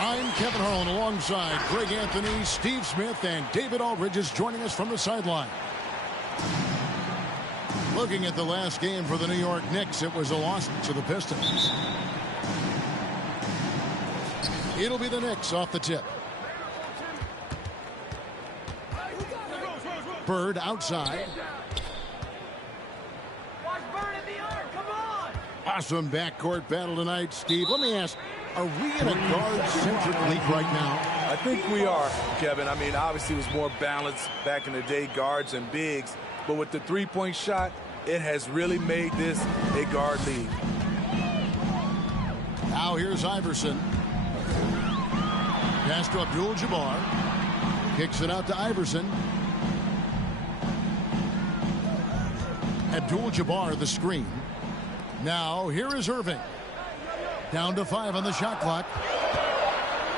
I'm Kevin Harlan alongside Greg Anthony, Steve Smith, and David Aldridge is joining us from the sideline. Looking at the last game for the New York Knicks, it was a loss to the Pistons. It'll be the Knicks off the tip. Bird outside. Awesome backcourt battle tonight, Steve. Let me ask, are we in a guard-centric league right now? I think we are, Kevin. I mean, obviously it was more balanced back in the day, guards and bigs. But with the three-point shot, it has really made this a guard league. Now here's Iverson. Pass to Abdul-Jabbar. Kicks it out to Iverson. Abdul-Jabbar the screen. Now here is Irving. Down to 5 on the shot clock.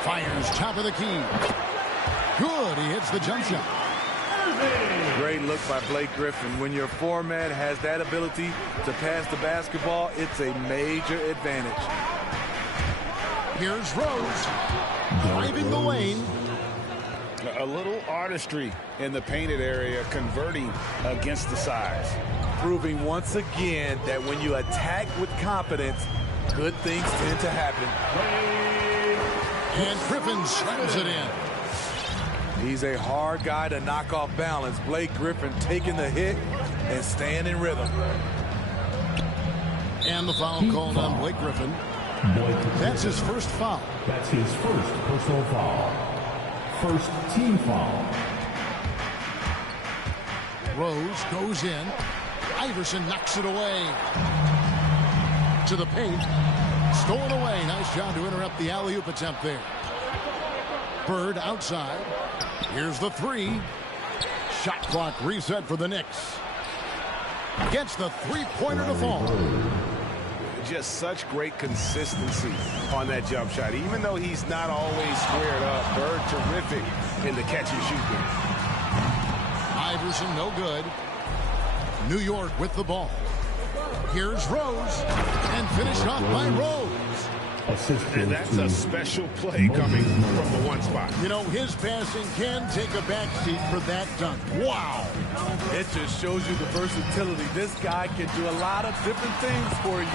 Fires top of the key. Good. He hits the jump shot. Great look by Blake Griffin. When your four-man has that ability to pass the basketball, it's a major advantage. Here's Rose. Driving the lane. A little artistry in the painted area, converting against the size. Proving once again that when you attack with confidence, good things tend to happen. And Griffin slams it in. He's a hard guy to knock off balance. Blake Griffin taking the hit and staying in rhythm. And the foul called on Blake Griffin. That's his first foul. That's his first personal foul. First team foul. Rose goes in. Iverson knocks it away. To the paint. Stolen away. Nice job to interrupt the alley-oop attempt there. Bird outside. Here's the three. Shot clock reset for the Knicks. Gets the three-pointer to fall. Just such great consistency on that jump shot. Even though he's not always squared up, Bird terrific in the catch and shoot game. Iverson no good. New York with the ball. Here's Rose. And finished off by Rose. And that's a special play coming from the one spot. You know, his passing can take a backseat for that dunk. Wow. It just shows you the versatility. This guy can do a lot of different things for you.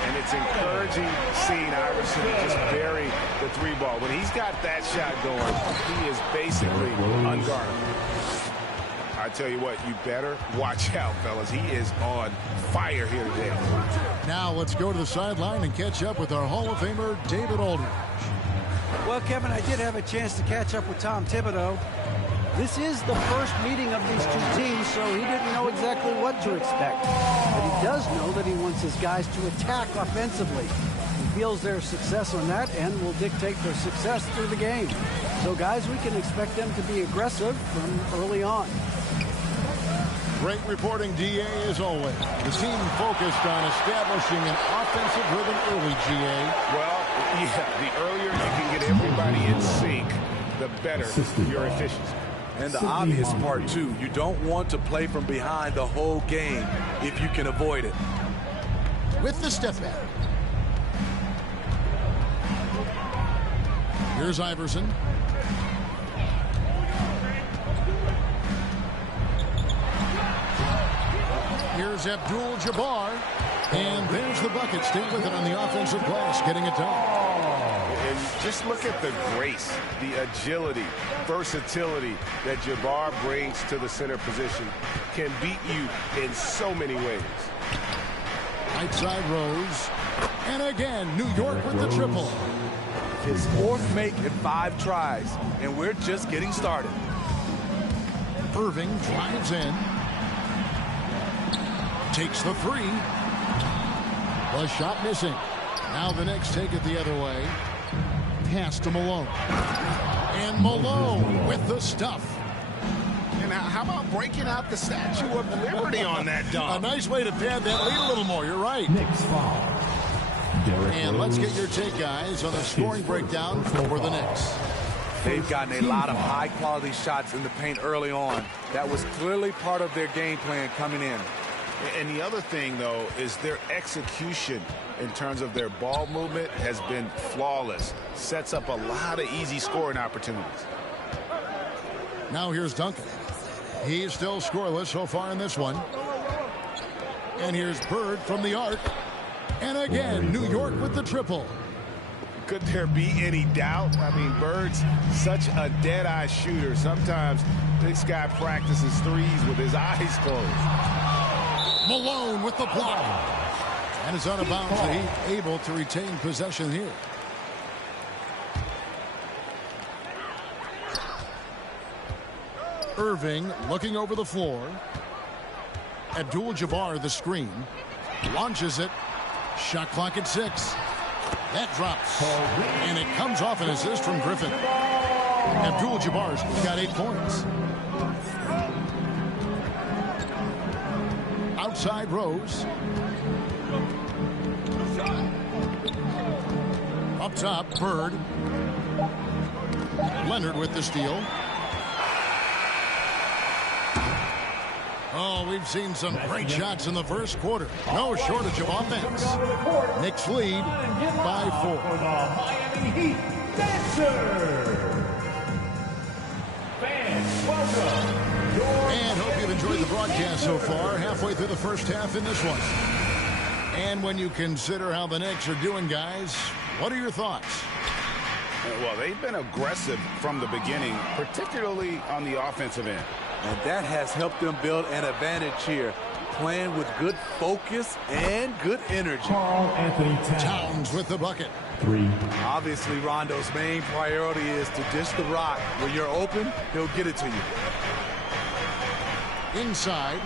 And it's encouraging seeing Iverson just bury the three ball. When he's got that shot going, he is basically unguardable. I tell you what, you better watch out, fellas. He is on fire here today. Now let's go to the sideline and catch up with our Hall of Famer, David Aldridge. Well, Kevin, I did have a chance to catch up with Tom Thibodeau. This is the first meeting of these two teams, so he didn't know exactly what to expect. But he does know that he wants his guys to attack offensively. He feels their success on that end will dictate their success through the game. So, guys, we can expect them to be aggressive from early on. Great reporting, DA, as always. The team focused on establishing an offensive rhythm early, GA. Well, yeah, the earlier you can get everybody in sync, the better your efficiency. And the obvious part, too, you don't want to play from behind the whole game if you can avoid it. With the step back. Here's Iverson. Here's Abdul-Jabbar. And there's the bucket. Stay with it on the offensive glass, getting it done. And just look at the grace, the agility, versatility that Jabbar brings to the center position. Can beat you in so many ways. Right side Rose. And again, New York with the triple. His fourth make in 5 tries, and we're just getting started. Irving drives in. Takes the three. The shot missing. Now the Knicks take it the other way. Pass to Malone. And Malone with the stuff. And how about breaking out the Statue of Liberty on that dunk? A nice way to pad that lead a little more. You're right. Knicks foul. And let's get your take, guys, on the scoring breakdown for the Knicks. They've gotten a lot of high-quality shots in the paint early on. That was clearly part of their game plan coming in. And the other thing, though, is their execution in terms of their ball movement has been flawless. Sets up a lot of easy scoring opportunities. Now here's Duncan. He's still scoreless so far in this one. And here's Bird from the arc. And again, New York with the triple. Could there be any doubt? I mean, Bird's such a dead-eye shooter. Sometimes this guy practices threes with his eyes closed. Malone with the block. And is out of bounds. The Heat able to retain possession here. Irving looking over the floor. Abdul-Jabbar the screen. Launches it. Shot clock at 6. That drops. And it comes off an assist from Griffin. Abdul-Jabbar's got 8 points. Outside Rose. Up top, Bird. Leonard with the steal. Oh, we've seen some great shots in the first quarter. No shortage of offense. Knicks lead by 4. For the Miami Heat Dancer. Fans, welcome. And hope you've enjoyed the broadcast so far. Halfway through the first half in this one. And when you consider how the Knicks are doing, guys, what are your thoughts? Well, they've been aggressive from the beginning, particularly on the offensive end. And that has helped them build an advantage here, playing with good focus and good energy. Karl Anthony Towns with the bucket. 3. Obviously, Rondo's main priority is to dish the rock. When you're open, he'll get it to you. Inside.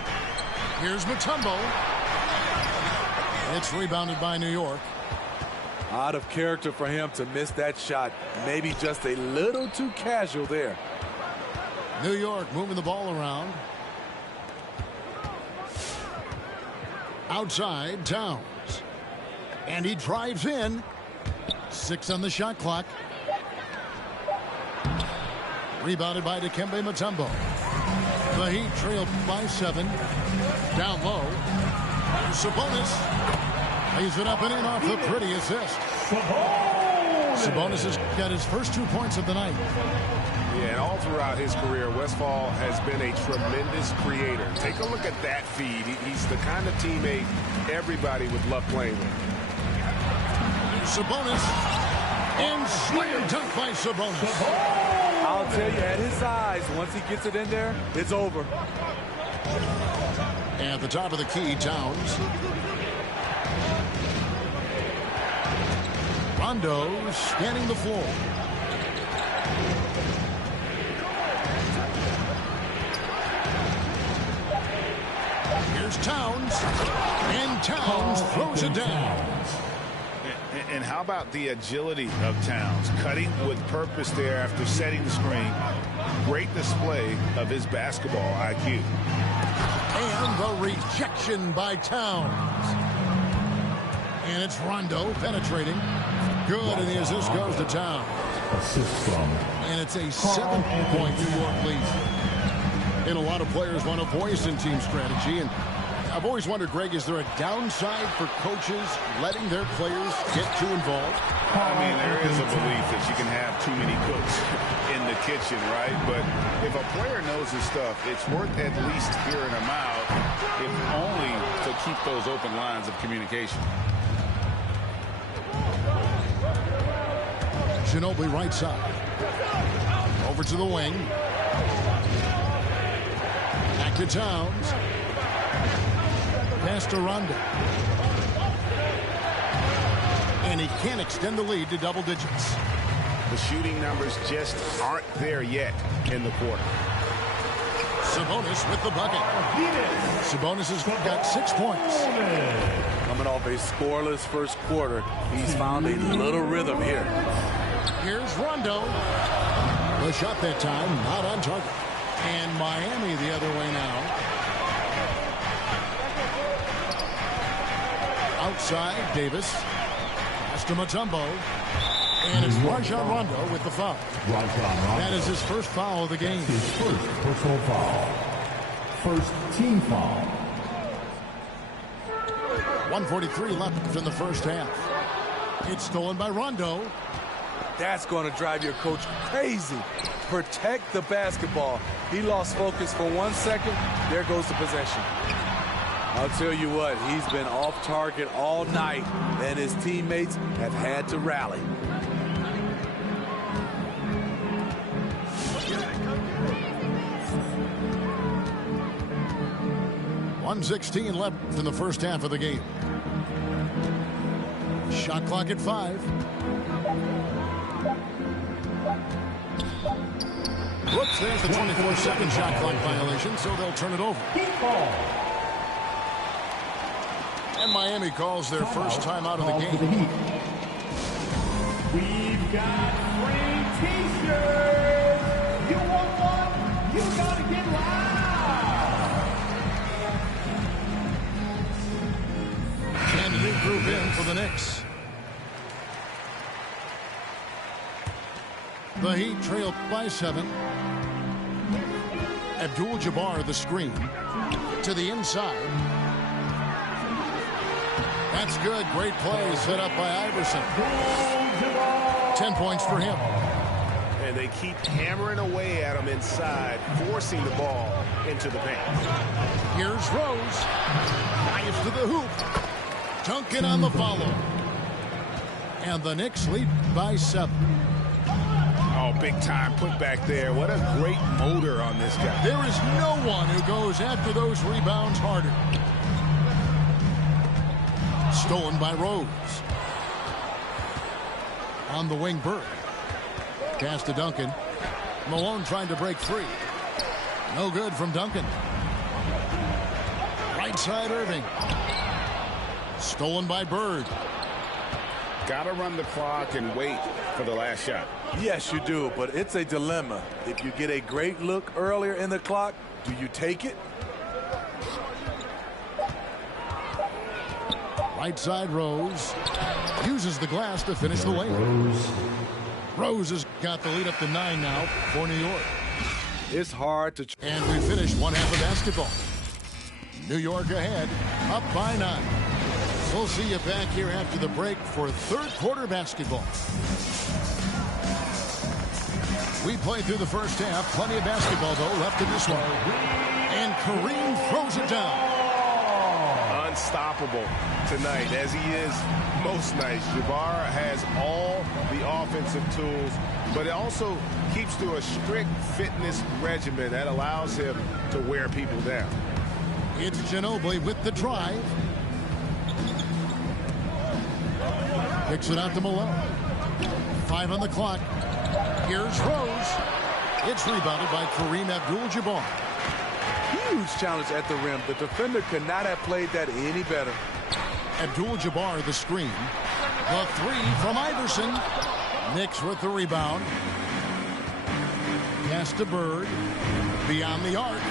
Here's Mutombo. It's rebounded by New York. Out of character for him to miss that shot. Maybe just a little too casual there. New York moving the ball around. Outside, Towns. And he drives in. 6 on the shot clock. Rebounded by Dikembe Mutombo. The Heat trailed by 7. Down low. Here's Sabonis. Lays it up and in off the pretty assist. Sabonis has got his first 2 points of the night. Yeah, and all throughout his career, Westphal has been a tremendous creator. Take a look at that feed. He's the kind of teammate everybody would love playing with. Sabonis. And slam dunk by Sabonis. I'll tell you, at his size, once he gets it in there, it's over. At the top of the key, Towns. Rondo scanning the floor. Here's Towns. And Towns throws it down. And how about the agility of Towns? Cutting with purpose there after setting the screen. Great display of his basketball IQ. And the rejection by Towns. And it's Rondo penetrating. Good, and the assist goes to Towns. Assist from. And it's a 7-point New York lead. And a lot of players want a voice in team strategy. And I've always wondered, Greg, is there a downside for coaches letting their players get too involved? I mean, there is a belief that you can have too many cooks in the kitchen, right? But if a player knows his stuff, it's worth at least hearing him out, if only to keep those open lines of communication. Ginobili right side. Over to the wing. Back to Towns. Pass to Rondo. And he can't extend the lead to double digits. The shooting numbers just aren't there yet in the quarter. Sabonis with the bucket. Sabonis has got 6 points. Coming off a scoreless first quarter, he's found a little rhythm here. Here's Rondo. The shot that time, not on target. And Miami the other way now. Outside, Davis. Pass to Mutombo. And it's Rajon Rondo with the foul. That is his first foul of the game. His first personal foul. First team foul. 1:43 left in the first half. It's stolen by Rondo. That's going to drive your coach crazy. Protect the basketball. He lost focus for 1 second. There goes the possession. I'll tell you what, he's been off target all night, and his teammates have had to rally. .116 left in the first half of the game. Shot clock at 5. Whoops, there's the 24-second shot clock violation, so they'll turn it over. And Miami calls their first time out of the game. We've got free T-shirts. You want one? You gotta get loud. Can regroup in for the Knicks. The Heat trail by 7. Abdul-Jabbar the screen to the inside. That's good. Great play set up by Iverson. 10 points for him. And they keep hammering away at him inside, forcing the ball into the paint. Here's Rose. Dives to the hoop. Duncan on the follow. And the Knicks lead by 7. Oh, big time put back there. What a great motor on this guy. There is no one who goes after those rebounds harder. Stolen by Rose. On the wing, Bird. Pass to Duncan. Malone trying to break free. No good from Duncan. Right side, Irving. Stolen by Bird. Got to run the clock and wait for the last shot. Yes, you do, but it's a dilemma. If you get a great look earlier in the clock, do you take it? Right side, Rose. Uses the glass to finish the layup. Rose has got the lead up to 9 now for New York. It's hard to... And we finish one half of basketball. New York ahead, up by 9. We'll see you back here after the break for third quarter basketball. We played through the first half. Plenty of basketball, though, left in this one. And Kareem throws it down. Unstoppable tonight, as he is most nights. Jabbar has all the offensive tools, but it also keeps to a strict fitness regimen that allows him to wear people down. It's Ginobili with the drive. Kicks it out to Malone. 5 on the clock. Here's Rose. It's rebounded by Kareem Abdul-Jabbar. Huge challenge at the rim. The defender could not have played that any better. Abdul-Jabbar the screen. The 3 from Iverson. Knicks with the rebound. Pass to Bird. Beyond the arc.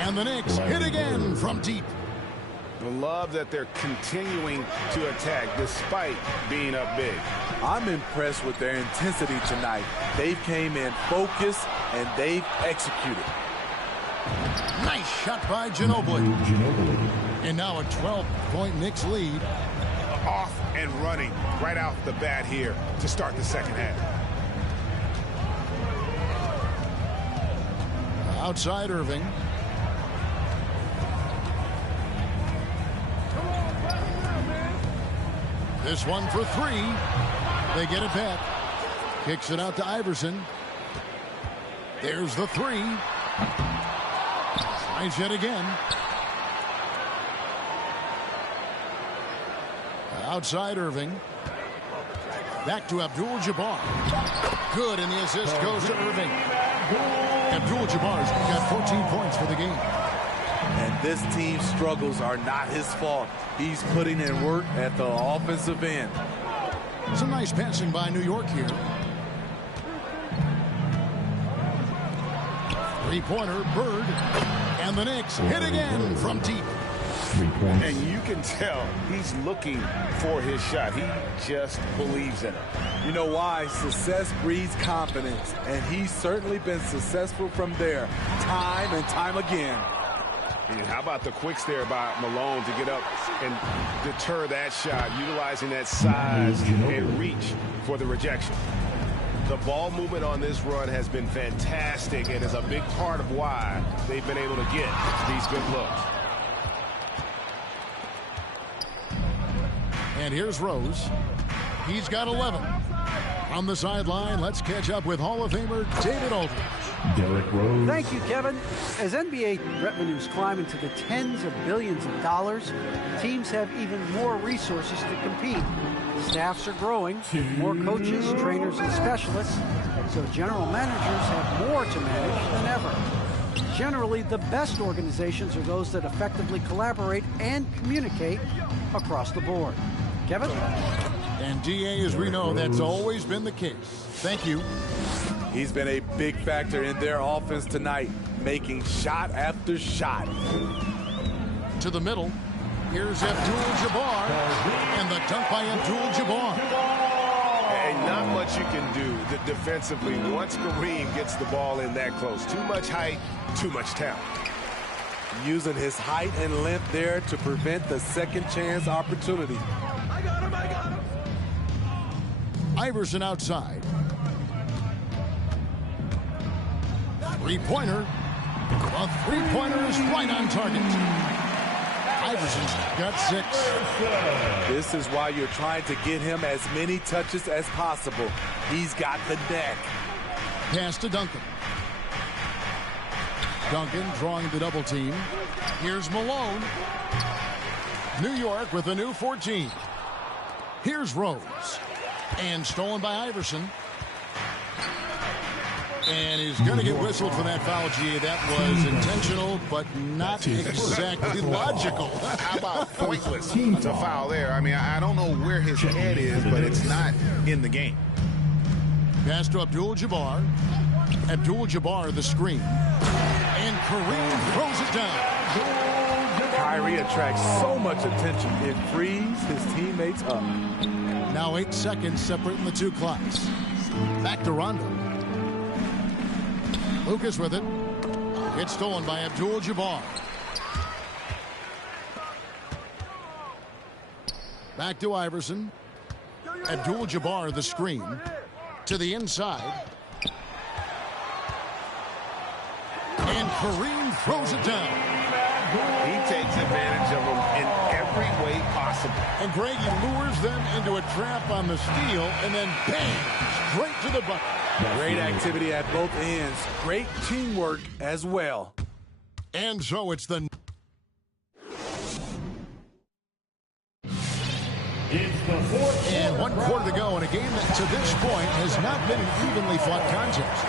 And the Knicks hit again from deep. I love that they're continuing to attack despite being up big. I'm impressed with their intensity tonight. They've came in focused and they've executed. Nice shot by Ginobili. And now a 12-point Knicks lead. Off and running right out the bat here to start the second half. Outside Irving. This one for 3. They get it back. Kicks it out to Iverson. There's the 3. Tries yet again. Outside Irving. Back to Abdul-Jabbar. Good, and the assist goes to Irving. Abdul-Jabbar's got 14 points for the game. And this team's struggles are not his fault. He's putting in work at the offensive end. Some nice passing by New York here. Three-pointer, Bird. And the Knicks hit again from deep. And you can tell he's looking for his shot. He just believes in it. You know why? Success breeds confidence. And he's certainly been successful from there time and time again. And how about the quicks there by Malone to get up and deter that shot, utilizing that size and reach for the rejection. The ball movement on this run has been fantastic and is a big part of why they've been able to get these good looks. And here's Rose. He's got 11. On the sideline, let's catch up with Hall of Famer David Aldridge. Derrick Rose. Thank you, Kevin. As NBA revenues climb into the tens of billions of dollars, teams have even more resources to compete. Staffs are growing, more coaches, trainers, and specialists, so general managers have more to manage than ever. Generally, the best organizations are those that effectively collaborate and communicate across the board. Kevin? And DA, as we know, that's always been the case. Thank you. He's been a big factor in their offense tonight, making shot after shot. To the middle. Here's Abdul-Jabbar. And the dunk by Abdul-Jabbar. And not much you can do defensively once Kareem gets the ball in that close. Too much height, too much talent. Using his height and length there to prevent the second chance opportunity. I got him, I got him. Iverson outside. Three-pointer. A three-pointer is right on target. Iverson's got 6. This is why you're trying to get him as many touches as possible. He's got the neck. Pass to Duncan. Duncan drawing the double team. Here's Malone. New York with a new 14. Here's Rose. And stolen by Iverson. And he's going to get whistled for that foul, G. That was intentional, but not exactly logical. How about pointless to foul there? I mean, I don't know where his head is, but it's not in the game. Pass to Abdul-Jabbar. Abdul-Jabbar, the screen. And Kareem throws it down. Kyrie attracts so much attention. It frees his teammates up. Now 8 seconds separating the two clocks. Back to Rondo. Lucas with it. It's stolen by Abdul-Jabbar. Back to Iverson. Abdul-Jabbar, the screen. To the inside. And Kareem throws it down. He takes advantage of them in every way possible. And Greg, he lures them into a trap on the steal, and then bang, straight to the bucket. Great activity at both ends. Great teamwork as well. And so it's the... And 1 quarter to go in a game that to this point has not been an evenly fought contest.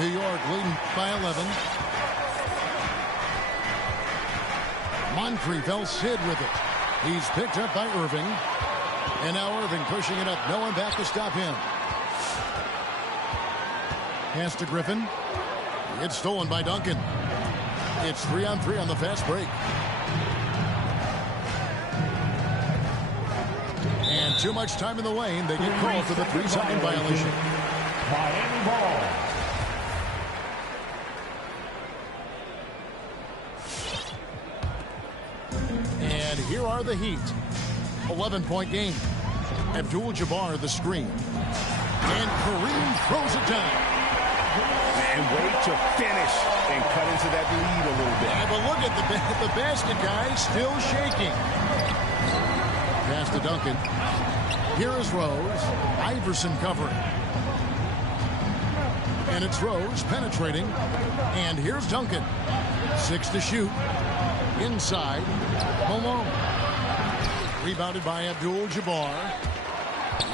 New York leading by 11. Moncrief El-Cid with it. He's picked up by Irving. And now Irving pushing it up. No one back to stop him. Pass to Griffin. It's stolen by Duncan. It's 3-on-3 on the fast break. And too much time in the lane. They get called for the 3-second violation. Miami ball. And here are the Heat. 11-point game. Abdul-Jabbar, the screen. And Kareem throws it down. And wait to finish and cut into that lead a little bit. Yeah, but look at the basket guy still shaking. Pass to Duncan. Here is Rose. Iverson covering. And it's Rose penetrating. And here's Duncan. 6 to shoot. Inside. Malone. Rebounded by Abdul-Jabbar.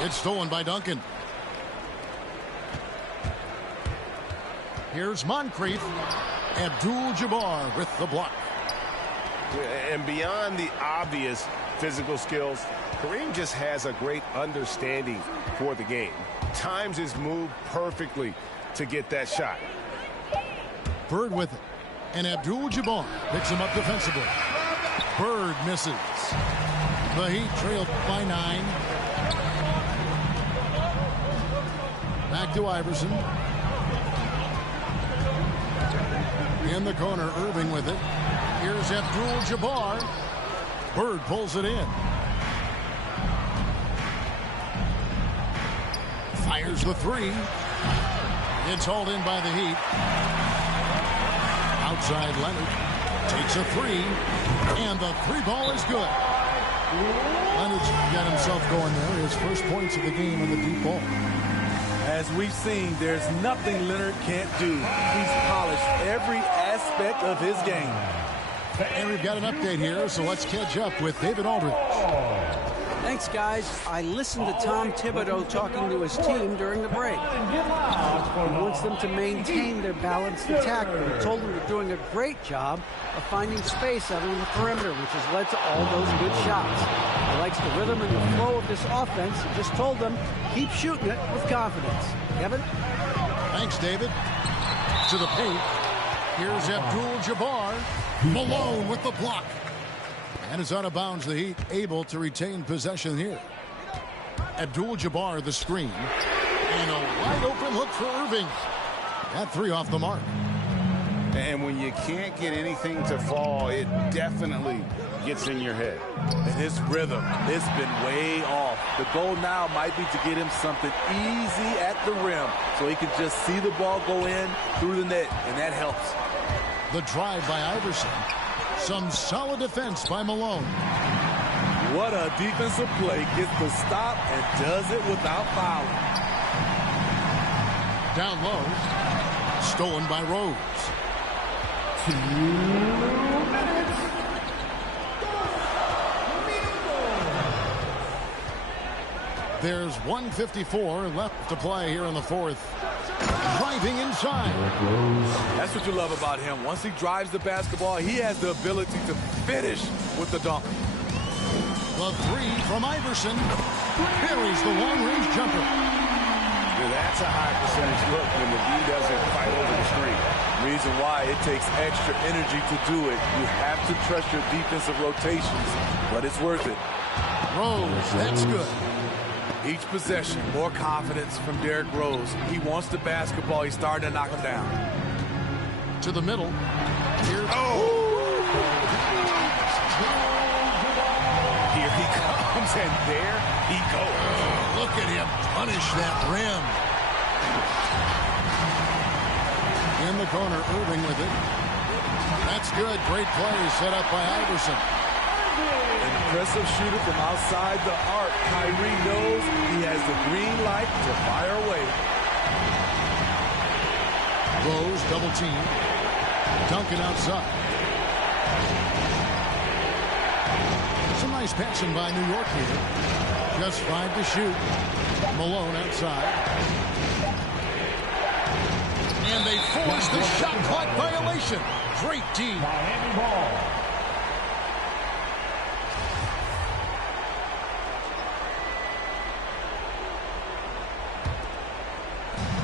It's stolen by Duncan. Here's Moncrief. Abdul-Jabbar with the block. And beyond the obvious physical skills, Kareem just has a great understanding for the game. Times his move perfectly to get that shot. Bird with it. And Abdul-Jabbar picks him up defensively. Bird misses. The Heat trailed by 9. Back to Iverson. In the corner, Irving with it. Here's Abdul-Jabbar. Bird pulls it in. Fires the three. It's hauled in by the Heat. Outside Leonard. Takes a three. And the three ball is good. Leonard's got himself going there. His first points of the game in the deep ball. As we've seen, there's nothing Leonard can't do. He's polished every aspect of his game. And we've got an update here, so let's catch up with David Aldridge. Thanks, guys. I listened to Tom Thibodeau talking to his team during the break. He wants them to maintain their balanced attack. He told them they're doing a great job of finding space out on the perimeter, which has led to all those good shots. He likes the rhythm and the flow of this offense. He just told them, keep shooting it with confidence. Kevin? Thanks, David. To the paint. Here's Abdul-Jabbar. Malone with the block. And it's out of bounds. The Heat able to retain possession here. Abdul-Jabbar the screen. And a wide open look for Irving. That three off the mark. And when you can't get anything to fall, it definitely gets in your head. And his rhythm, it's been way off. The goal now might be to get him something easy at the rim so he can just see the ball go in through the net, and that helps. The drive by Iverson. Some solid defense by Malone. What a defensive play. Gets the stop and does it without fouling. Down low. Stolen by Rose. 2 minutes. There's 1:54 left to play here in the fourth. Driving inside. That's what you love about him. Once he drives the basketball, he has the ability to finish with the dunk. The three from Iverson. Parries the long-range jumper. Yeah, that's a high percentage look when the D doesn't fight over the screen. Reason why it takes extra energy to do it. You have to trust your defensive rotations, but it's worth it. Rose, that's good. Each possession, more confidence from Derrick Rose. He wants the basketball. He's starting to knock him down. To the middle. Here's Here he comes, and there he goes. Look at him punish that rim. In the corner, Irving with it. That's good. Great play set up by Iverson. Impressive shooter from outside the arc. Kyrie knows he has the green light to fire away. Rose double team. Duncan outside. Some nice passing by New York here. Just 5 to shoot. Malone outside. And they force the shot clock violation. Great D. Miami ball.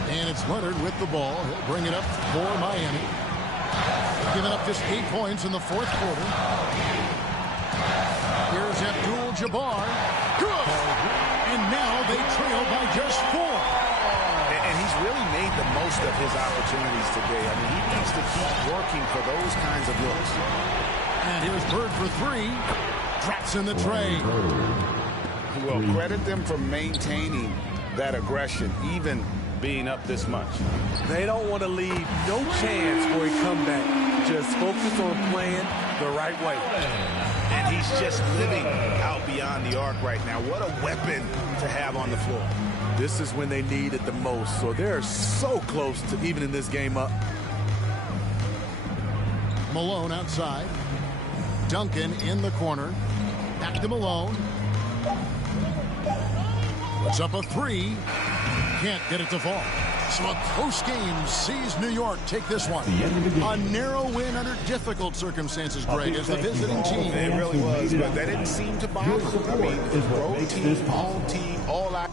And it's Leonard with the ball. He'll bring it up for Miami. Giving up just 8 points in the fourth quarter. Here's Abdul-Jabbar. Good! And now they trail by just 4. And he's really made the most of his opportunities today. I mean, he needs to keep working for those kinds of looks. And here's Bird for 3. Drops in the tray. Well, credit them for maintaining that aggression, even being up this much. They don't want to leave no chance for a comeback. Just focus on playing the right way. And he's just living out beyond the arc right now. What a weapon to have on the floor. This is when they need it the most. So they're so close to evening this game up. Malone outside. Duncan in the corner. Back to Malone. Puts up a 3. Can't get it to fall. So a close game sees New York take this one. A narrow win under difficult circumstances, Greg, as the visiting team. It really was, but that didn't seem to bother them. I mean, road team, home team, all out.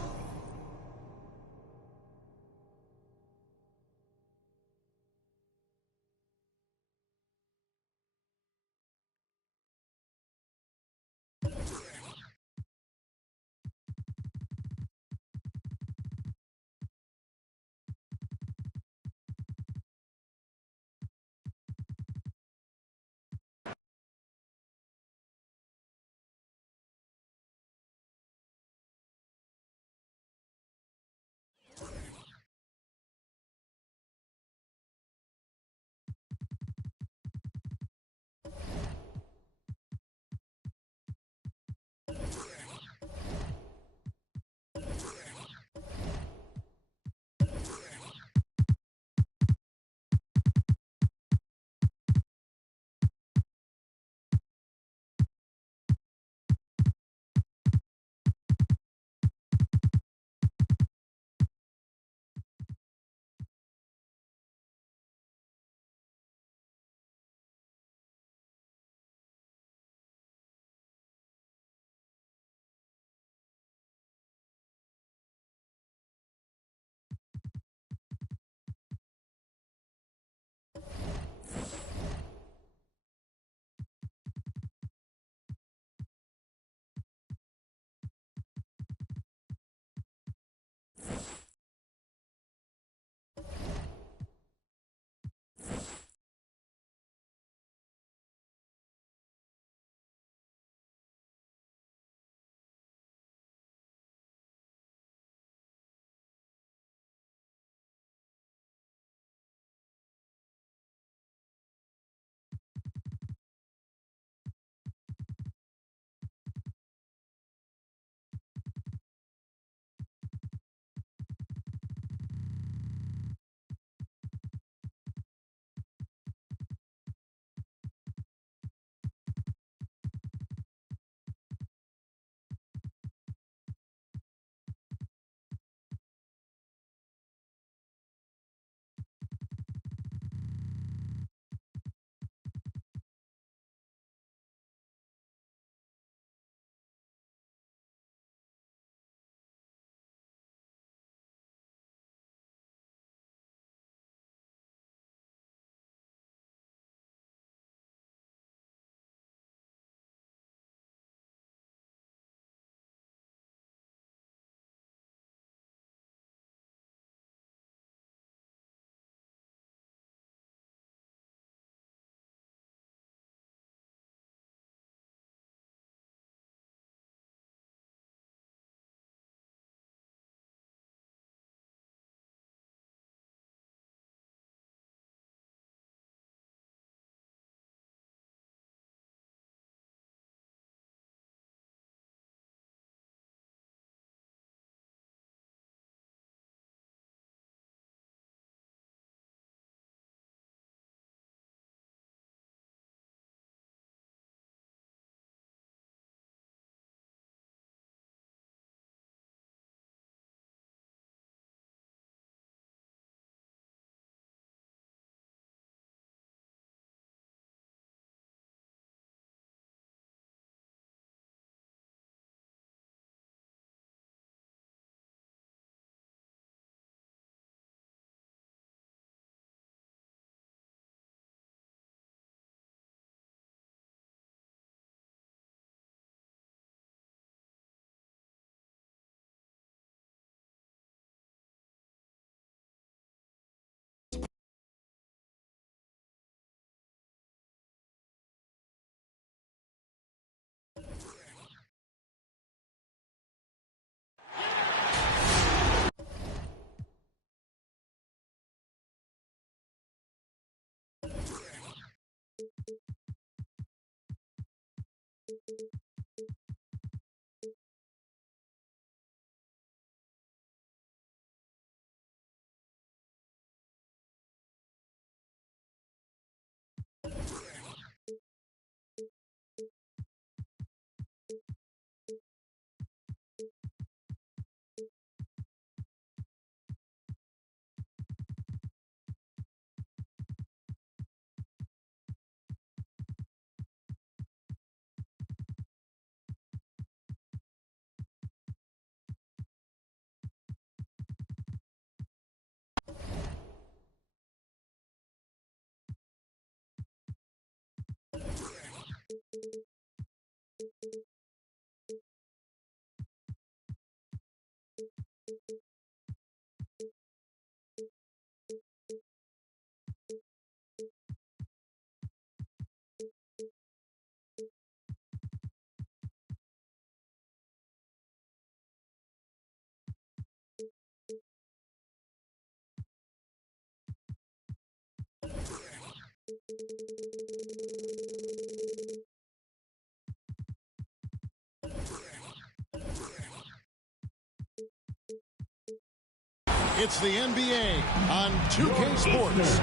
It's the NBA on 2K Sports.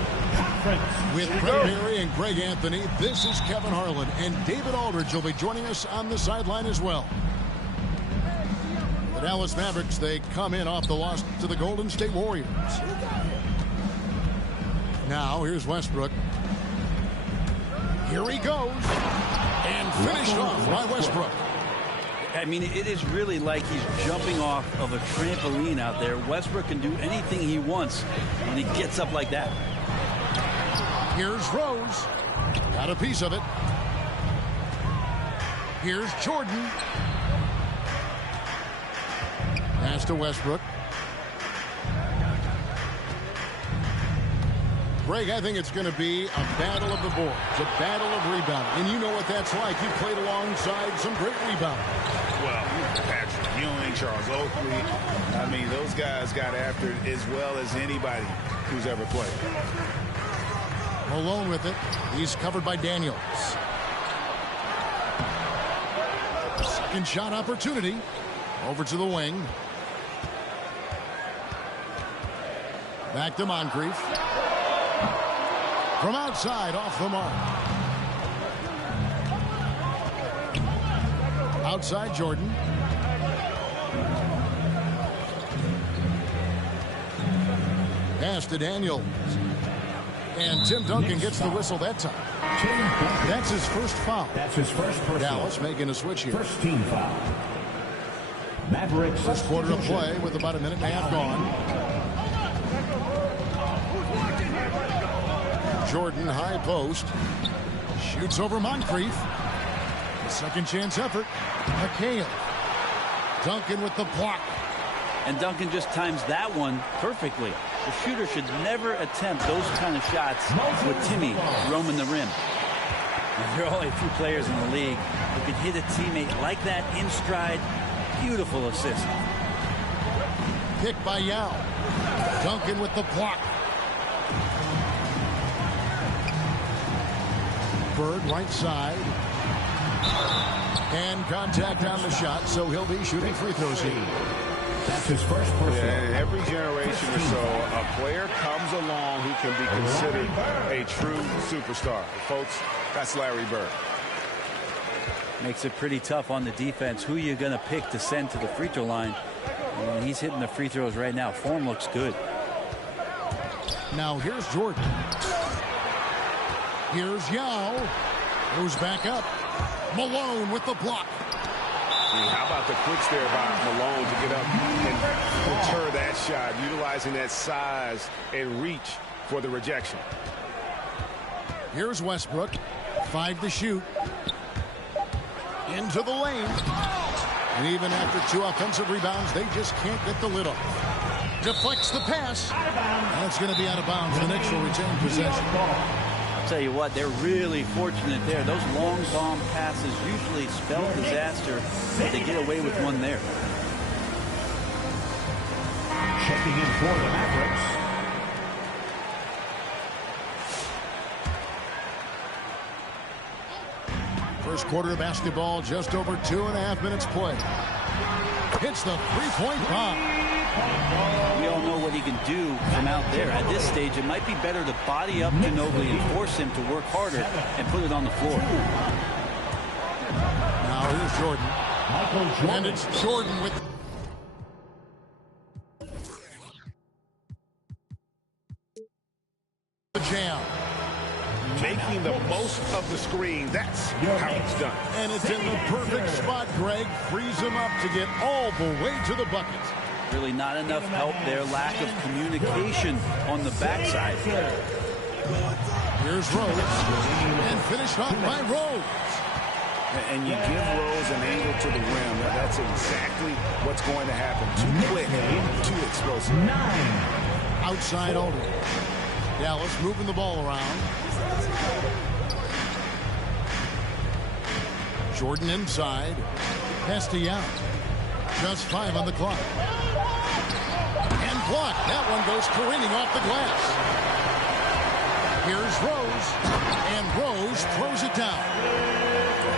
With Greg Berry and Greg Anthony, this is Kevin Harlan, and David Aldridge will be joining us on the sideline as well. The Dallas Mavericks, they come in off the loss to the Golden State Warriors. Now, here's Westbrook. Here he goes. And finished off by Westbrook. I mean, it is really like he's jumping off of a trampoline out there. Westbrook can do anything he wants when he gets up like that. Here's Rose. Got a piece of it. Here's Jordan. Pass to Westbrook. Greg, I think it's going to be a battle of the boards, a battle of rebounding. And you know what that's like. You played alongside some great rebounders. Well, Patrick Ewing, Charles Oakley. I mean, those guys got after it as well as anybody who's ever played. Malone with it. He's covered by Daniels. Second shot opportunity. Over to the wing. Back to Moncrief. From outside, off the mark. Outside, Jordan. Pass to Daniels. And Tim Duncan gets the whistle that time. That's his first foul. That's his first personal. Dallas making a switch here. First team foul. Mavericks. First quarter of play with about a minute and a half gone. Jordan, high post. Shoots over Moncrief. A second chance effort. McHale. Duncan with the block. And Duncan just times that one perfectly. The shooter should never attempt those kind of shots with Timmy roaming the rim. And there are only a few players in the league who can hit a teammate like that in stride. Beautiful assist. Pick by Yao. Duncan with the block. Bird right side. And contact on the shot, so he'll be shooting free throws here. That's his first personal. Yeah, in every generation or so, a player comes along who can be considered a true superstar. Folks, that's Larry Bird. Makes it pretty tough on the defense. Who you going to pick to send to the free throw line? And he's hitting the free throws right now. Form looks good. Now here's Jordan. Here's Yao. Goes back up. Malone with the block. How about the quicks there by Malone to get up and deter that shot, utilizing that size and reach for the rejection. Here's Westbrook. 5 to shoot. Into the lane. And even after 2 offensive rebounds, they just can't get the lid off. Deflects the pass. That's going to be out of bounds. The Knicks will retain possession. I'll tell you what, they're really fortunate there. Those long bomb passes usually spell disaster, but they get away with one there. Checking in for the Mavericks. First quarter of basketball, just over 2.5 minutes played. Hits the three-point bomb. We all know what he can do from out there. At this stage, it might be better to body up Ginobili and force him to work harder and put it on the floor. Now here's Jordan. And it's Jordan with the jam. Making the most of the screen. That's how it's done. And it's in the perfect spot, Greg. Frees him up to get all the way to the bucket. Really not enough help there. Lack of communication on the backside. Here's Rose. And finished off by Rose. And you give Rose an angle to the rim. Now that's exactly what's going to happen. Too quick, too explosive. Outside Aldridge. Dallas moving the ball around. Jordan inside. Pass to Young. Just 5 on the clock. And blocked. That one goes careening off the glass. Here's Rose. And Rose throws it down.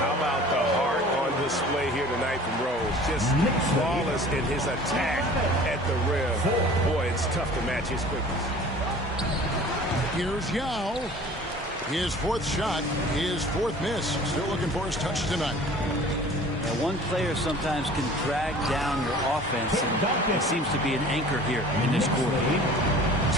How about the heart on display here tonight from Rose? Just flawless in his attack at the rim. Boy, it's tough to match his quickness. Here's Yao. His fourth shot, his fourth miss. Still looking for his touch tonight. Now, one player sometimes can drag down your offense, and he seems to be an anchor here in this quarter.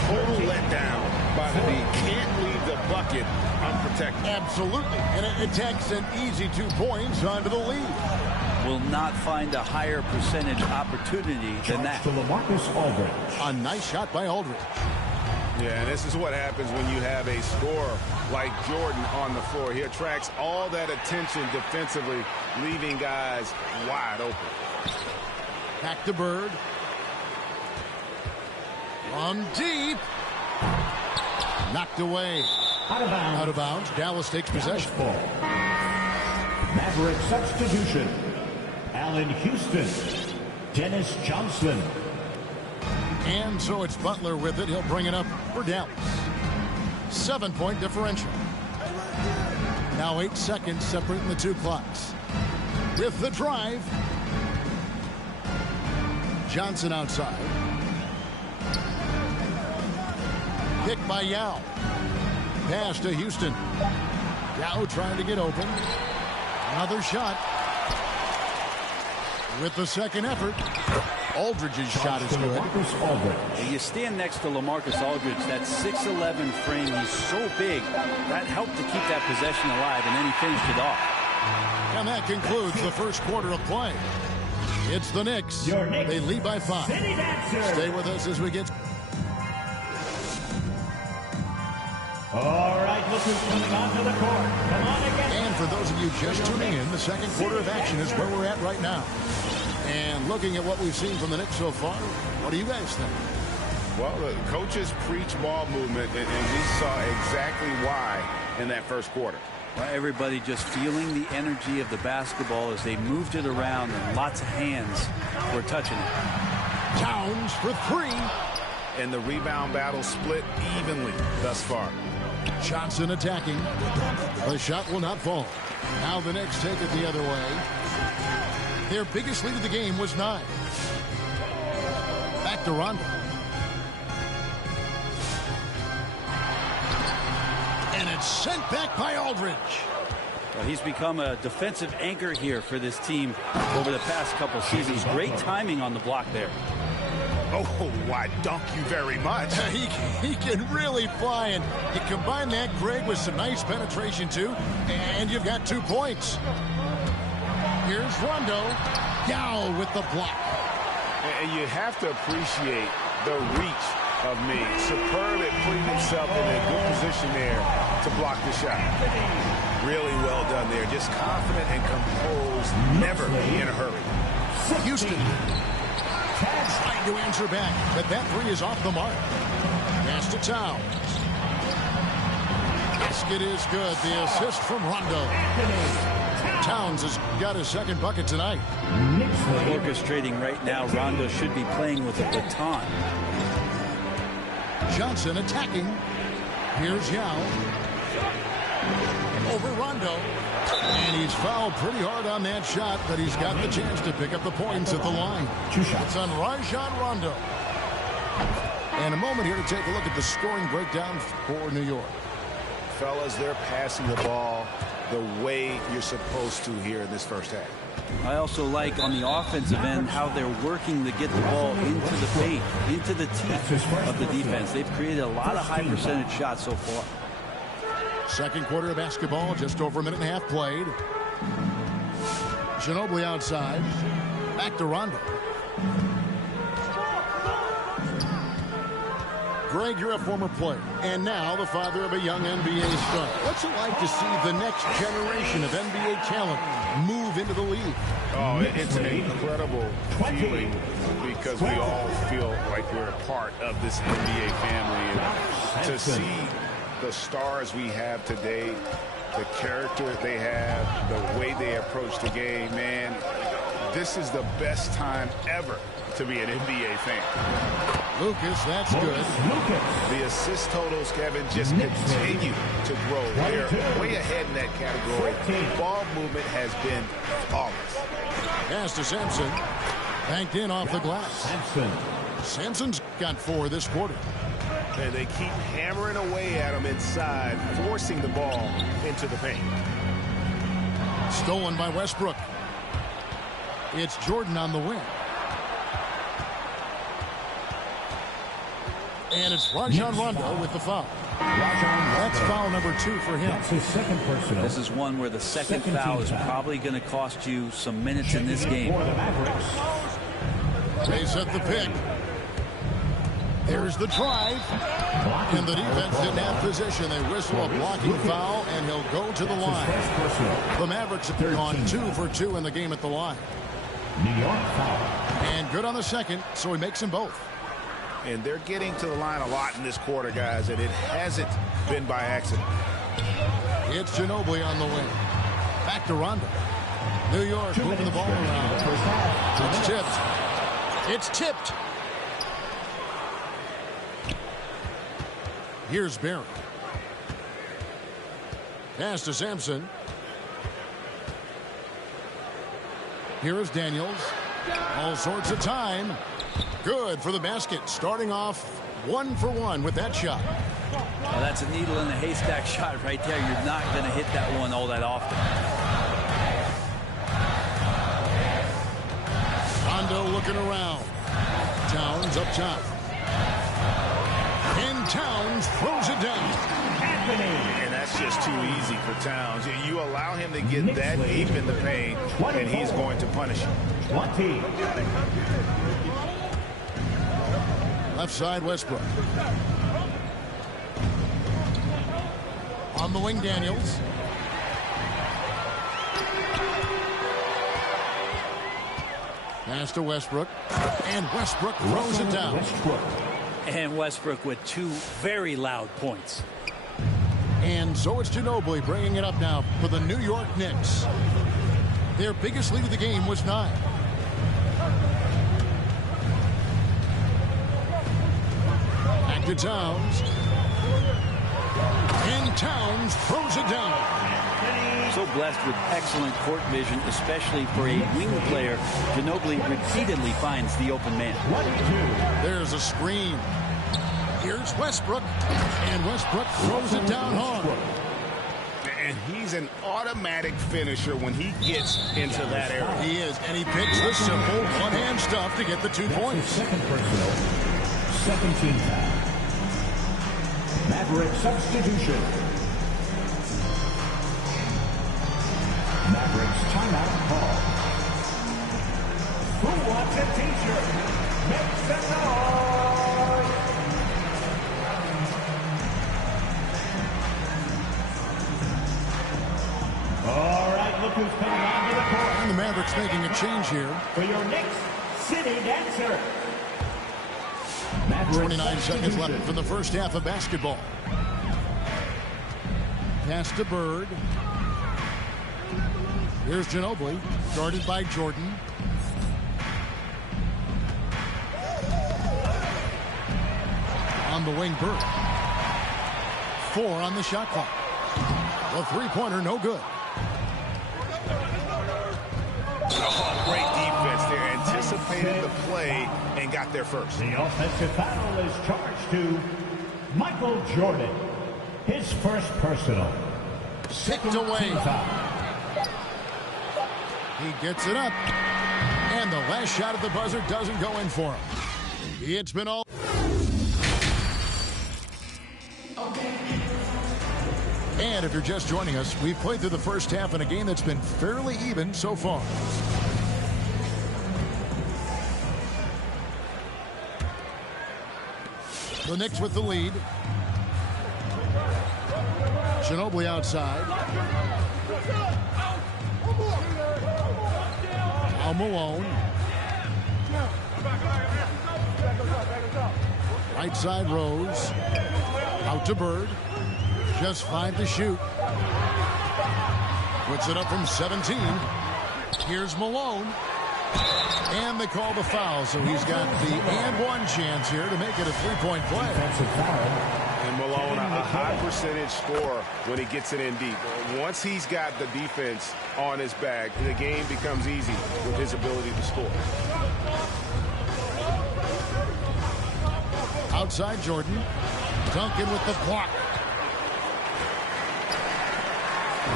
Total letdown by the lead. Can't leave the bucket unprotected. Absolutely. And it takes an easy 2 points onto the lead. Will not find a higher percentage opportunity than that. To LaMarcus Aldridge. A nice shot by Aldridge. Yeah, and this is what happens when you have a scorer like Jordan on the floor. He attracts all that attention defensively, leaving guys wide open. Back to Bird. From deep. Knocked away. Out of bounds. Dallas takes possession. Maverick substitution. Allen Houston. Dennis Johnson. And so it's Butler with it. He'll bring it up for Dallas. 7-point differential. Now 8 seconds separating the two clocks. With the drive. Johnson outside. Pick by Yao. Pass to Houston. Yao trying to get open. Another shot. With the second effort. Aldridge's shot is good. You stand next to LaMarcus Aldridge, that 6'11" frame, he's so big, that helped to keep that possession alive, and then he finished it off. And that concludes the first quarter of play. It's the Knicks. They lead by 5. Stay with us as we get... All right, look who's coming onto the court. Come on again. And for those of you just tuning in, the second quarter of action is where we're at right now. And looking at what we've seen from the Knicks so far, what do you guys think? Well, the coaches preach ball movement, and we saw exactly why in that first quarter. Well, everybody just feeling the energy of the basketball as they moved it around, and lots of hands were touching it. Towns for 3. And the rebound battle split evenly thus far. Johnson attacking. The shot will not fall. Now the Knicks take it the other way. Their biggest lead of the game was 9. Back to Rondo. And it's sent back by Aldridge. Well, he's become a defensive anchor here for this team over the past couple seasons. Great timing on the block there. Oh, why, dunk you very much. He can really fly, and you combine that, Greg, with some nice penetration, too, and you've got 2 points. Here's Rondo. Yao with the block. And you have to appreciate the reach of me. Superb at putting himself in a good position there to block the shot. Really well done there. Just confident and composed, never in a hurry. Houston trying to answer back, but that 3 is off the mark. Pass to Towns. Basket is good. The assist from Rondo. Towns has got his second bucket tonight. Orchestrating right now. Rondo should be playing with a baton. Johnson attacking. Here's Yao. Over Rondo. And he's fouled pretty hard on that shot, but he's got the chance to pick up the points at the line. It's on Rajon Rondo. And a moment here to take a look at the scoring breakdown for New York. Fellas, they're passing the ball the way you're supposed to here in this first half. I also like on the offensive end how they're working to get the ball into the paint, into the teeth of the defense. They've created a lot of high percentage shots so far. Second quarter of basketball, just over a minute and a half played. Ginobili outside. Back to Rondo. Greg, you're a former player, and now the father of a young NBA star. What's it like to see the next generation of NBA talent move into the league? Oh, it's an incredible feeling because we all feel like we're a part of this NBA family. And to see the stars we have today, the character they have, the way they approach the game, man, this is the best time ever to be an NBA fan. Lucas, that's good. The assist totals, Kevin, just continue to grow. They're way ahead in that category. Ball movement has been flawless. Pass to Sampson. Banked in off the glass. Sampson's got 4 this quarter. And they keep hammering away at him inside, forcing the ball into the paint. Stolen by Westbrook. It's Jordan on the wing. And it's Rajon Rondo with the foul. That's foul number 2 for him. That's his second personal. This is one where the second foul is probably going to cost you some minutes in this game. They set the pick. There's the drive. And the defense didn't have possession. They whistle a blocking foul, and he'll go to the line. The Mavericks have gone 2 for 2 in the game at the line. New York foul. And good on the second, so he makes them both. And they're getting to the line a lot in this quarter, guys, and it hasn't been by accident. It's Ginobili on the wing. Back to Rondo. New York moving the ball around. It's tipped. It's tipped. Here's Barry. Pass to Sampson. Here is Daniels. All sorts of time. Good for the basket. Starting off 1 for 1 with that shot. Well, that's a needle in a haystack shot right there. You're not going to hit that one all that often. Rondo looking around. Towns up top. And Towns throws it down. And that's just too easy for Towns. You allow him to get that deep in the paint, and he's going to punish you. Left side, Westbrook. On the wing, Daniels. Pass to Westbrook. And Westbrook throws it down. And Westbrook with 2 very loud points. And so it's Ginobili bringing it up now for the New York Knicks. Their biggest lead of the game was 9. Back to Towns. And Towns throws it down. So blessed with excellent court vision, especially for a wing player. Ginobili repeatedly finds the open man. There's a screen. Here's Westbrook. And Westbrook throws it down hard. And he's an automatic finisher when he gets into that area. He is. And he picks the simple one-hand stuff to get the 2 points. Second personal. Second team foul. Maverick substitution. Mavericks timeout call. Who wants a t-shirt? Make some noise! All right, look who's coming onto the court. And the Mavericks making a change here. For your Knicks City Dancer. 29 seconds left from the first half of basketball. Pass to Bird. Here's Ginobili, guarded by Jordan. On the wing, Bird. 4 on the shot clock. The three-pointer, no good. initiated the play and got there first. The offensive foul is charged to Michael Jordan. His first personal. Kicked away. He gets it up. And the last shot at the buzzer doesn't go in for him. It's been all... And if you're just joining us, we've played through the first half in a game that's been fairly even so far. The Knicks with the lead. Ginobili outside. Now Malone. Right side Rose. Out to Bird. Just 5 to shoot. Puts it up from 17. Here's Malone. And they call the foul, so he's got the and one chance here to make it a three-point play. And Malone, a high percentage scorer when he gets it in deep. Once he's got the defense on his back, the game becomes easy with his ability to score. Outside Jordan. Duncan with the block.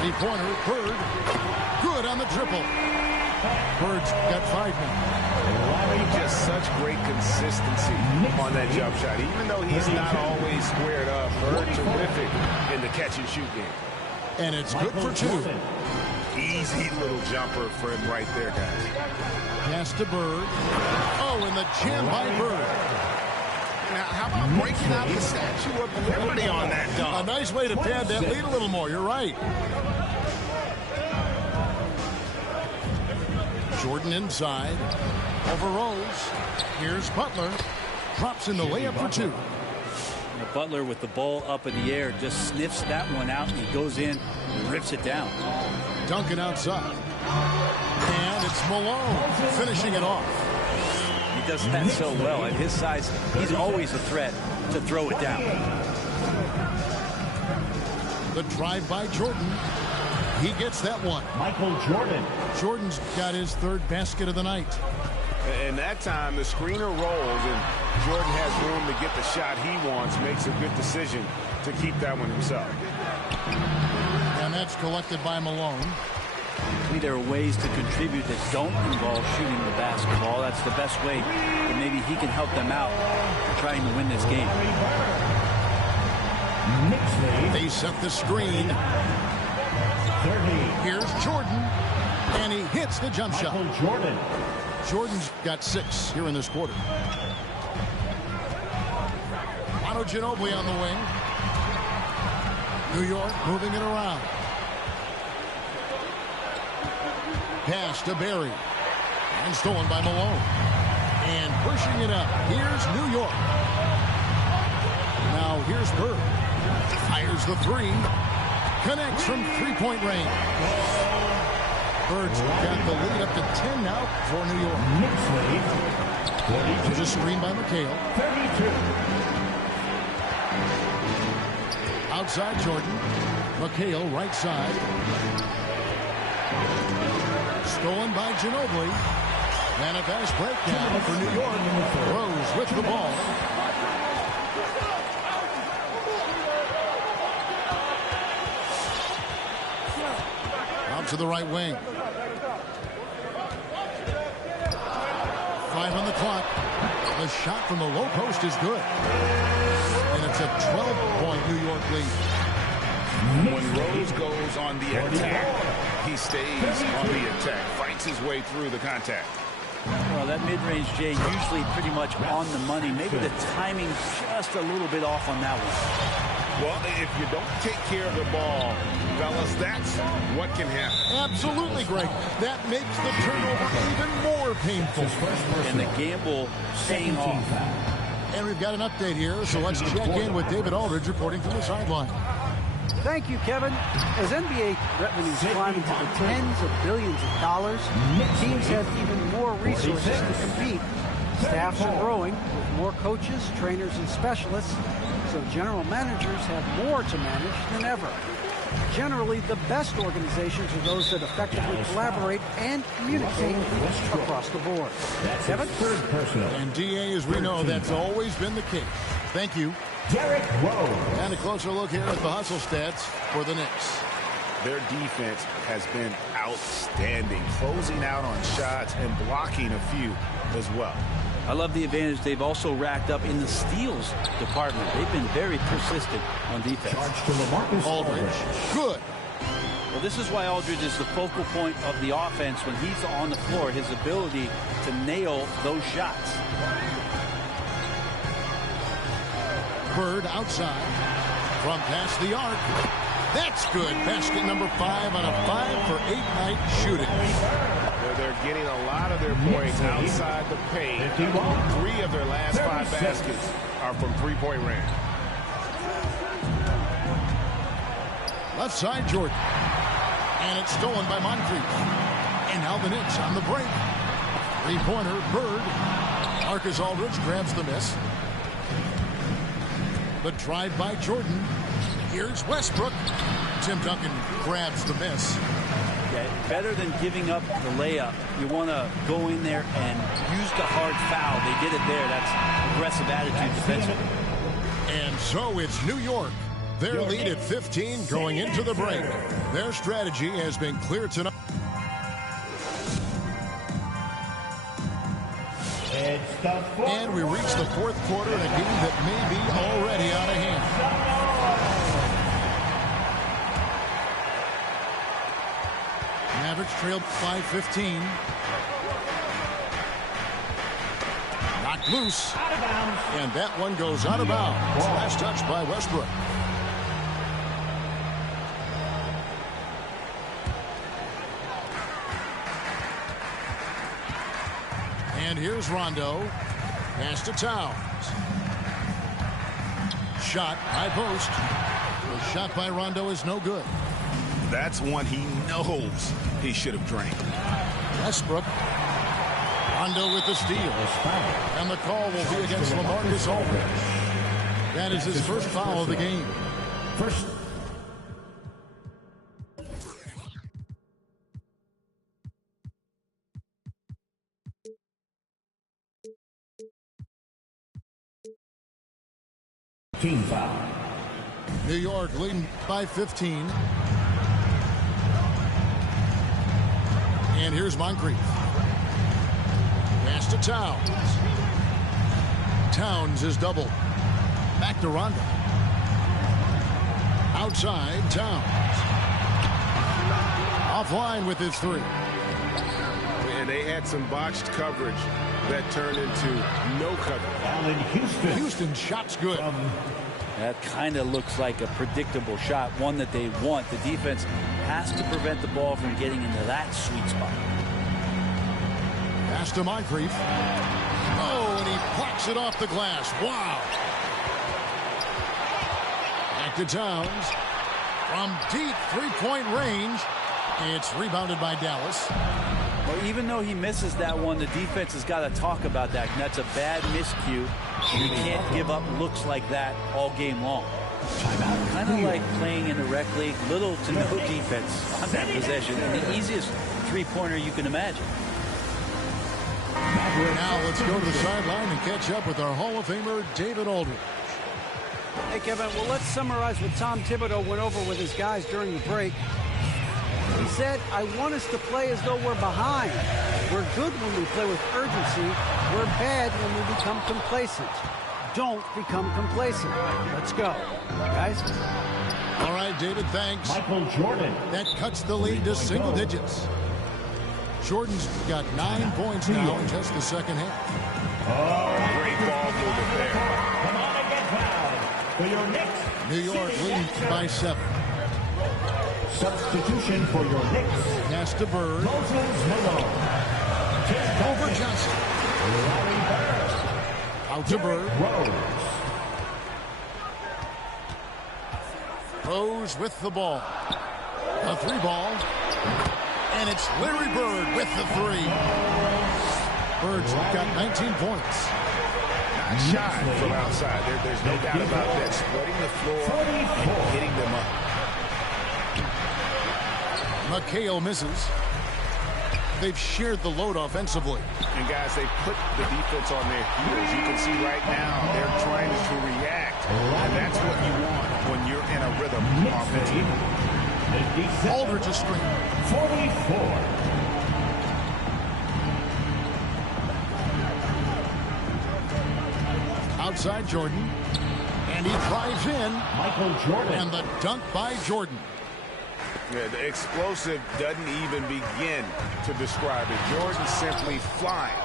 Three-pointer, Bird. Good on the triple. Bird's got 5 men. Just such great consistency on that jump shot. Even though he's not always squared up, Bird terrific in the catch-and-shoot game. And it's good for 2. Easy little jumper for him right there, guys. Pass to Bird. Oh, and the jam by Bird. Now, how about breaking out the Statue of Liberty on that dunk? A nice way to pad that lead a little more. You're right. Jordan inside. Over Rose. Here's Butler. Drops in the layup for 2. Butler with the ball up in the air just sniffs that one out, and he goes in and rips it down. Duncan outside. And it's Malone finishing it off. He does that so well. At his size, he's always a threat to throw it down. The drive by Jordan. He gets that one. Michael Jordan. Jordan's got his 3rd basket of the night. And that time, the screener rolls, and Jordan has room to get the shot he wants, makes a good decision to keep that one himself. And that's collected by Malone. I think there are ways to contribute that don't involve shooting the basketball. That's the best way that maybe he can help them out trying to win this game. They set the screen. 30. Here's Jordan, and he hits the jump shot. Michael Jordan. Jordan's got 6 here in this quarter. Ginobili on the wing. New York moving it around. Pass to Barry. And stolen by Malone. And pushing it up. Here's New York. Now here's Bird. Fires the 3. Connects from 3-point range. Bird's got the lead up to 10 now for New York. There's a screen by McHale. 32. Outside Jordan. McHale right side. Stolen by Ginobili. And a fast breakdown for New York. Rose with the ball. Out to the right wing. 5 on the clock. The shot from the low post is good. And it's a 12-point New York lead. When Rose goes on the attack, he stays on the attack, fights his way through the contact. Well, that mid-range, Jay, usually pretty much on the money. Maybe the timing just a little bit off on that one. Well, if you don't take care of the ball, fellas, that's what can happen. Absolutely, Greg. That makes the turnover even more painful. And the gamble paying off. And we've got an update here, so let's check in with David Aldridge reporting from the sideline. Thank you, Kevin. As NBA revenues climb into the tens of billions of dollars, teams have even more resources to compete. Staffs are growing with more coaches, trainers, and specialists, so general managers have more to manage than ever. Generally, the best organizations are those that effectively collaborate and communicate across the board. Kevin? And DA, as we know, that's always been the case. Thank you. Derrick Rose. And a closer look here at the hustle stats for the Knicks. Their defense has been outstanding, closing out on shots and blocking a few as well. I love the advantage they've also racked up in the steals department. They've been very persistent on defense. Aldridge, good. Well, this is why Aldridge is the focal point of the offense when he's on the floor, his ability to nail those shots. Bird outside from past the arc. That's good. Basket number 5 on a 5-for-8 night shooting. They're getting a lot of their points outside the paint. 3 of their last 5 baskets are from three-point range. Left side, Jordan. And it's stolen by Moncrief. And now the Knicks on the break. Three-pointer, Bird. Marcus Aldridge grabs the miss. The drive by Jordan. Here's Westbrook. Tim Duncan grabs the miss. Yeah, better than giving up the layup. You want to go in there and use the hard foul. They did it there. That's aggressive attitude defensively. And so it's New York. Their lead at 15 going into the break. Their strategy has been clear tonight. And we reach the fourth quarter in a game that may be already out of hand. Mavericks trailed by 15. Knocked loose. And that one goes out of bounds. Last touch by Westbrook. And here's Rondo. Pass to Towns. Shot, high post. The shot by Rondo is no good. That's one he knows he should have drained. Westbrook. Rondo with the steal. And the call will be against LaMarcus Aldridge. That is his first foul of the game. First. Team foul. New York leading by 15. And here's Moncrief. Pass to Towns. Towns is doubled. Back to Rondo. Outside, Towns. Offline with his 3. And they had some botched coverage that turned into no coverage. Houston shot's good. That kind of looks like a predictable shot, one that they want. The defense has to prevent the ball from getting into that sweet spot. Pass to Moncrief. Oh, and he plucks it off the glass. Wow. Back to Towns. From deep three-point range. It's rebounded by Dallas. Well, even though he misses that one, the defense has got to talk about that. And that's a bad miscue. You can't give up looks like that all game long. Kind of like playing in the rec league, little to no defense on that possession. And the easiest three-pointer you can imagine. Now let's go to the sideline and catch up with our Hall of Famer, David Aldridge. Hey, Kevin, well, let's summarize what Tom Thibodeau went over with his guys during the break. He said, I want us to play as though we're behind. We're good when we play with urgency. We're bad when we become complacent. Don't become complacent. Let's go. Guys? All right, David, thanks. Michael Jordan. That cuts the lead to single digits. Jordan's got 9 points now in just the second half. Great ball movement there. Come on and get fouled for your Knicks. New York leads by 7. Substitution for your Knicks. Pass to Bird. Moses Malone. Over Johnson. Larry Bird. Out to Bird. Rose. Rose with the ball. A 3-ball. And it's Larry Bird with the 3. Bird's got 19 points. Not shy from outside. There's no doubt about that. Spreading the floor and hitting them up. McHale misses. They've shared the load offensively. And guys, they put the defense on their heels. You can see right now they're trying to react. And that's what you want when you're in a rhythm offensively. Aldridge a screen. 44. Outside Jordan. And he drives in. Michael Jordan. And the dunk by Jordan. Yeah, the explosive doesn't even begin to describe it. Jordan simply flying.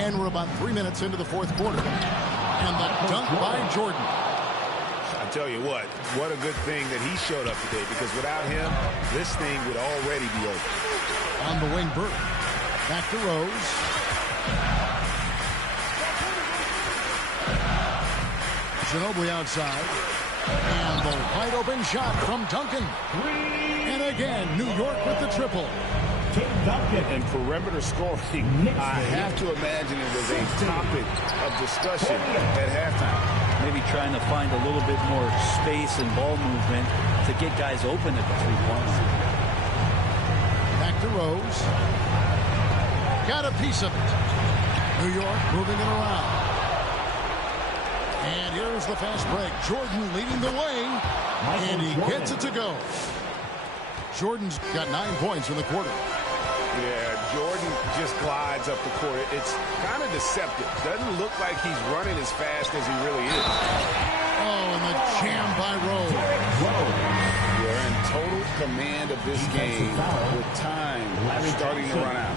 And we're about 3 minutes into the fourth quarter. And the dunk by Jordan. I tell you what a good thing that he showed up today, because without him, this thing would already be over. On the wing, Burke. Back to Rose. Ginobili outside. And the wide open shot from Duncan. And again, New York with the triple. And perimeter scoring, I have to imagine it was a topic of discussion at halftime. Maybe trying to find a little bit more space and ball movement to get guys open at the three-point line. Back to Rose. Got a piece of it. New York moving it around. And here's the fast break. Jordan leading the way. And he gets it to go. Jordan's got 9 points in the quarter. Yeah, Jordan just glides up the court. It's kind of deceptive. Doesn't look like he's running as fast as he really is. Oh, and the jam by Rose. You're in total command of this game with time starting to run out.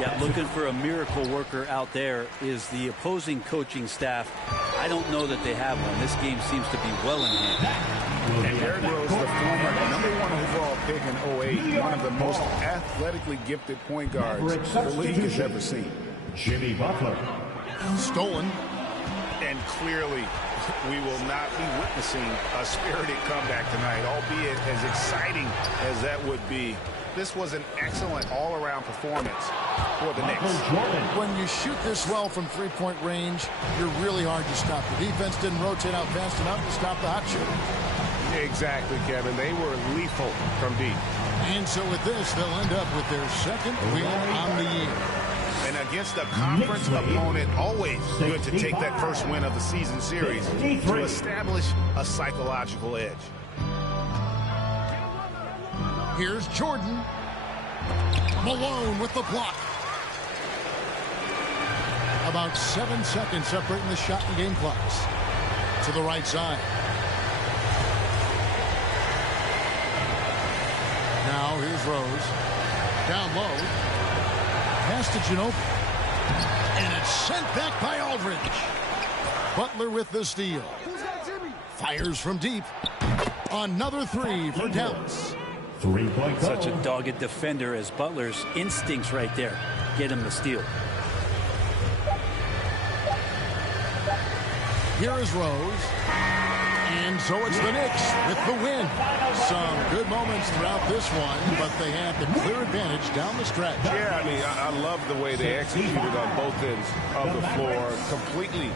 Yeah, looking for a miracle worker out there is the opposing coaching staff. I don't know that they have one. This game seems to be well in hand. And Derrick Rose, the former #1 overall pick in 08, one of the most athletically gifted point guards the league has ever seen. Jimmy Butler. Stolen. And clearly, we will not be witnessing a spirited comeback tonight, albeit as exciting as that would be. This was an excellent all-around performance for the Knicks. When you shoot this well from three-point range, you're really hard to stop. The defense didn't rotate out fast enough to stop the hot shooter. Exactly, Kevin. They were lethal from deep. And so with this, they'll end up with their second win on the year. And against a conference opponent, always good to take that first win of the season series to establish a psychological edge. Here's Jordan. Malone with the block. About 7 seconds separating the shot and game clocks. To the right side. Now here's Rose. Down low. Pass to Ginobili. And it's sent back by Aldridge. Butler with the steal. Fires from deep. Another three for Dallas. Such a dogged defender as Butler's instincts right there get him the steal. Here is Rose. And so it's the Knicks with the win. Some good moments throughout this one, but they had the clear advantage down the stretch. Yeah, I mean, I love the way they executed on both ends of the floor. Completely